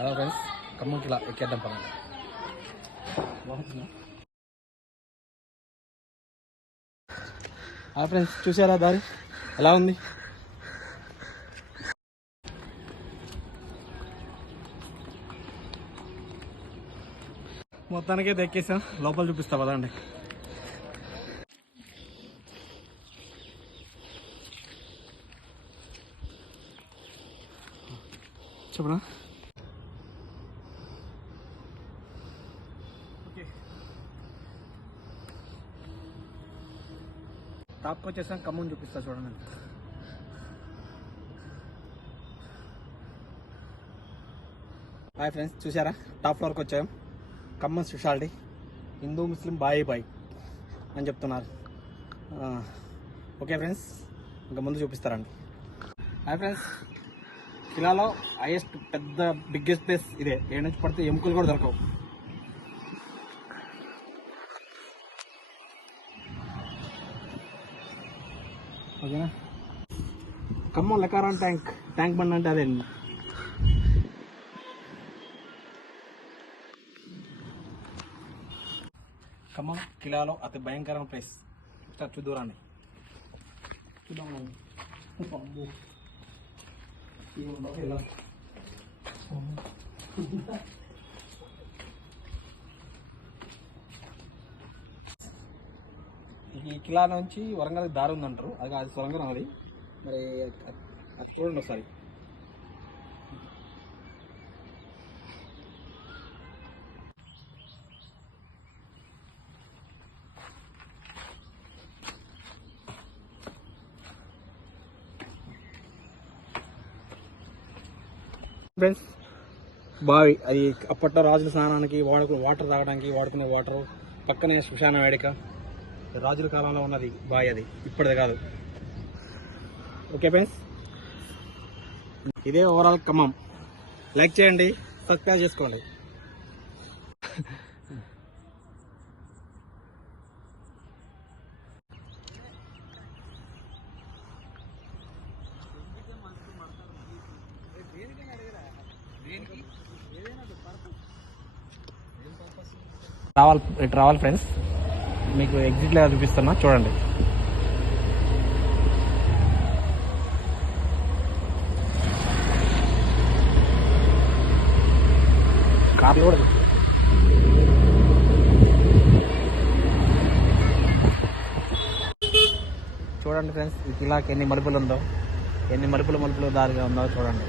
Hello friends, ఖమ్మంకి ఇలా ఎక్కేద్దాం పదండి. Friends చూసారా దారి ఎలా ఉంది? మొత్తానికైతే ఎక్కేసాం. లోపల చూపిస్తా పదండి. చెప్పనా? టాప్కి వచ్చేసాం. ఖమ్మం చూపిస్తా చూడండి. హాయ్ ఫ్రెండ్స్, చూసారా టాప్ ఫ్లోర్కి వచ్చాం. ఖమ్మం స్పెషాలిటీ హిందూ ముస్లిం బాయ్ బాయ్ అని చెప్తున్నారు. ఓకే ఫ్రెండ్స్, ఇంకా ముందు చూపిస్తారండి. హాయ్ ఫ్రెండ్స్, కిలాలో హైయెస్ట్ పెద్ద బిగ్గెస్ట్ ప్లేస్ ఇదే. ఏ నుంచి పడితే ఎముకలు కూడా దొరకవు. ఓకేనా? ఖమ్మం లకారాన్ ట్యాంక్ బండ్ అంటే అదే. ఖమ్మం కిలాలో అతి భయంకరమైన ప్లేస్. చూద్దాన్ని చూద్దాం. ఈ కిలా నుంచి వరంగల్ దారి ఉందంటారు. అది సొరంగం అది. మరి అది చూడండి ఒకసారి. ఫ్రెండ్స్, బావి అది అప్పట్లో రాజుల స్నానానికి వాటర్ తాగడానికి వాడుకునే వాటర్. పక్కనే శ్మశాన వేడిక. రాజుల కాలంలో ఉన్నది బావి, అది ఇప్పటిది కాదు. ఓకే ఫ్రెండ్స్, ఇదే ఓవరాల్ ఖమ్మం. లైక్ చేయండి, సబ్స్క్రైబ్ చేసుకోండి. రావాలి ఫ్రెండ్స్, మీకు ఎగ్జిట్ లేదా చూపిస్తున్నా చూడండి. కార్లు కూడా చూడండి ఫ్రెండ్స్. ఈ కిలాకి ఎన్ని మలుపులు ఉందో, ఎన్ని మలుపులు దారిగా ఉందో చూడండి.